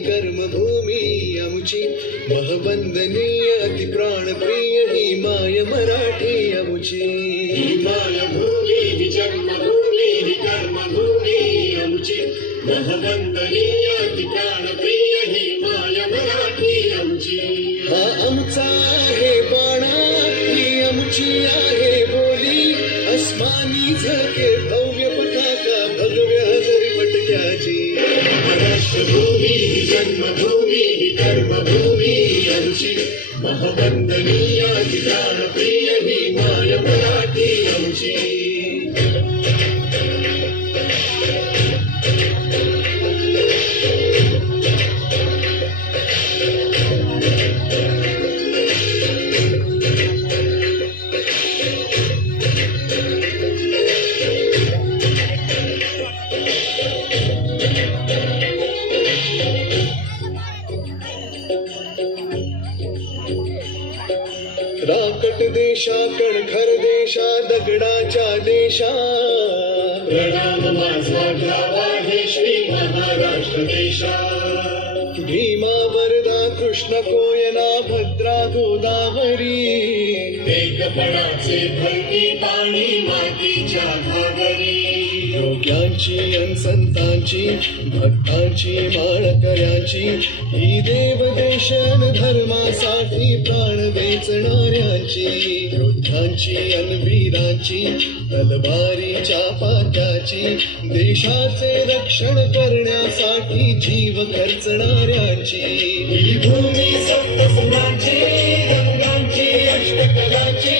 कर्मभूमी आमुची महवंदनीय अति प्राणप्रिय ही माय मराठी आमुची मायभूमी ही जन्मभूमी ही कर्मभूमी आमची महवंदनीय अति प्राणप्रिय ही माय मराठी आमची हा आमचा आहे बाणा ही आमची आहे बोली अस्मानी झळके भव्य पताका भगव्या हजरी मटक्याची महाराष्ट्रभूमी ही जन्मभूमी ही कर्मभूमी आमची महवंदनीय अति प्राणप्रिय ही माय मराठी आमची राकट देशा कणखर देशा दगडाच्या देशा प्रणाम माझा गावा हे श्री महाराष्ट्र देशा भीमा वरदा कृष्ण कोयना भद्रा गोदावरी एकपणाचे भरती पाणी मातीच्या घागरी योग्यांची अन संतांची भक्तांची माळकऱ्यांची ही देवदेशन धर्मासाठी प्राण वेचणाऱ्यांची योद्ध्यांची अन वीरांची तलवारीच्या पात्याची देशाचे रक्षण करण्यासाठी जीव खर्चणाऱ्यांची ही भूमी सप्तसुरांची रंगांची अष्टकलांची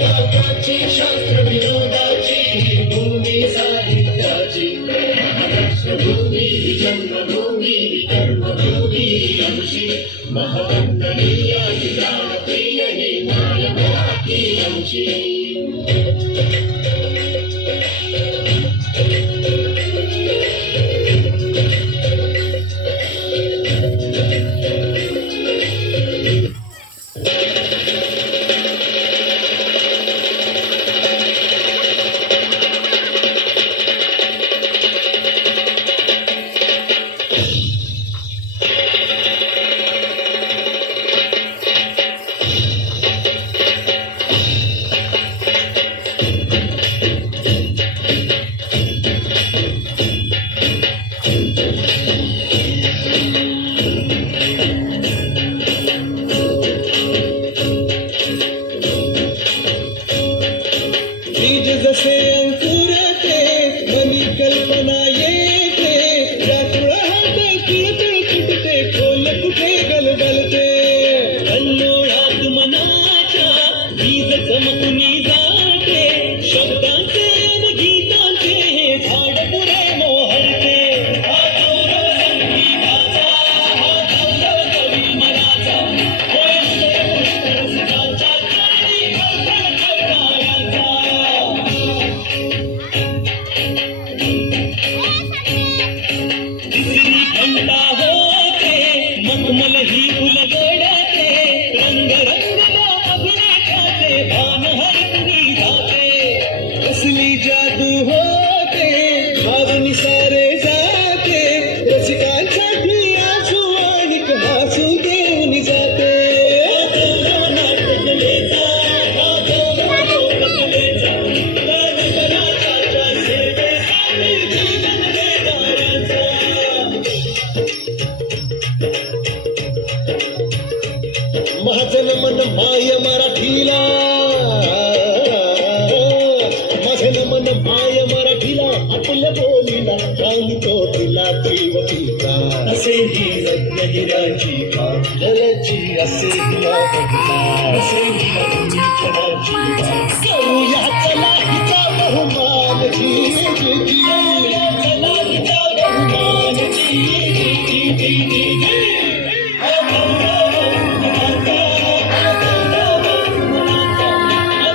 काव्याची शास्त्र विनोदाची ही भूमी साहित्याची महाराष्ट्रभूमी ही जन्मभूमी ही कर्मभूमी आमची महवंदनीय ही प्राणप्रिय ही माय मराठी आमची बीज जसे अंकुरते मनी कल्पना येते व्याकुळ हात तुळतुळ फुटते खोल कुठे गलबलते कल्लोळात मनाच्या बीज चमकुनी जाते शब्दांचे अन गीतांचे हे झाड पुरे मोहरते हा गौरव संगीताचा हा गौरव कवी मनाचा होय हृदय पुष्कळ सुखांच्या ठाणी कळकळ करणाऱ्यांचा दिसली घंटा होते मखमल ही उलगडते रंग रंगला अभिनेत्याचे भान हरपुरी जाते कसली जादू होते भावनी सारे जाते रसिकांसाठी आसू आणि हसू देऊन जाते माझं मन माय मराठीला माझं मन माय मराठीला आपल्या बोलीला रांगतो तिला त्रिवतीचा असे ही रत्नगिराची जलची असे हिला असे ही